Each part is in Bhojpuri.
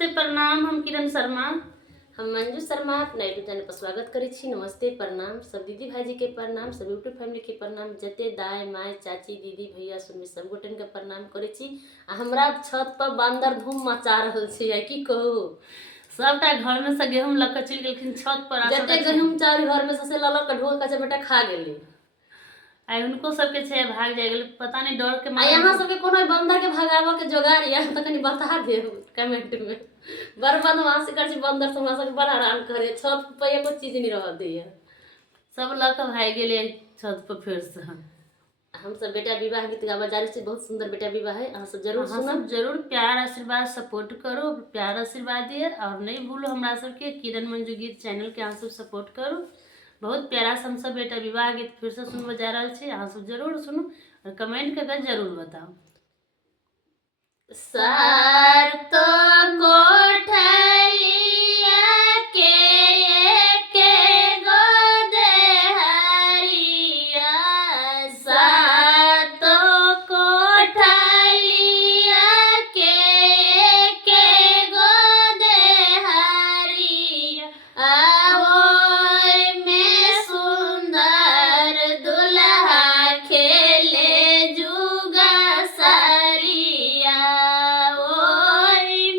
नमस्ते प्रणाम। हम किरण शर्मा। हम मंजू शर्मा अपना यूट्यूब चैनल पर स्वागत करै छी। नमस्ते प्रणाम। सब दीदी भाईजी के प्रणाम, सब यूट्यूब फैमिली के प्रणाम, जते दाई माय चाची दीदी भैया सुनबी सब गोटन के प्रणाम करै छी। आ हमरा छत पर बांदर धूम मचा रहल छै, की कहू। सबटा घर में से गेहूं लक चल गेलखिन छत पर। जते गेहूं चाउर घर में से ल ल के ढोल का बेटा खा गेली। आई उनको सबके छे भाग जाए गेल, पता नहीं डर के आ मारे। यहाँ सबके कोनो बंदर के भगावा के जोगाड़ या त कनी बता दे कमेंट में। बड़ बदमाशी कर छी बंदर से, हमरा सब बड़ा हैरान करे। छत पे एको चीज नहीं रह दैया। सब लक भाग गेले छत पर फिर से। हम सब बेटा विवाह गीत गावा जा रहे छी, बहुत सुंदर बेटा विवाह है। आप सब जरूर सुनो, जरूर प्यार आशीर्वाद सपोर्ट करो, प्यार आशीर्वाद दिए। और नहीं भूलो हमरा सबके किरण मंजू गीत चैनल के आप सब सपोर्ट करो। बहुत प्यारा से हम सब बेटा विवाह गीत फिर से सुनबो जा रहा है। आप सब जरूर सुनो और कमेंट करके जरूर बताओ। सार तो कोठलिया के के गोदे हरिया, सार तो कोठलिया के गोदे हरिया, आवोय में सुंदर दुल्हा खेले जुगा सरिया, ओय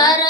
प्रकार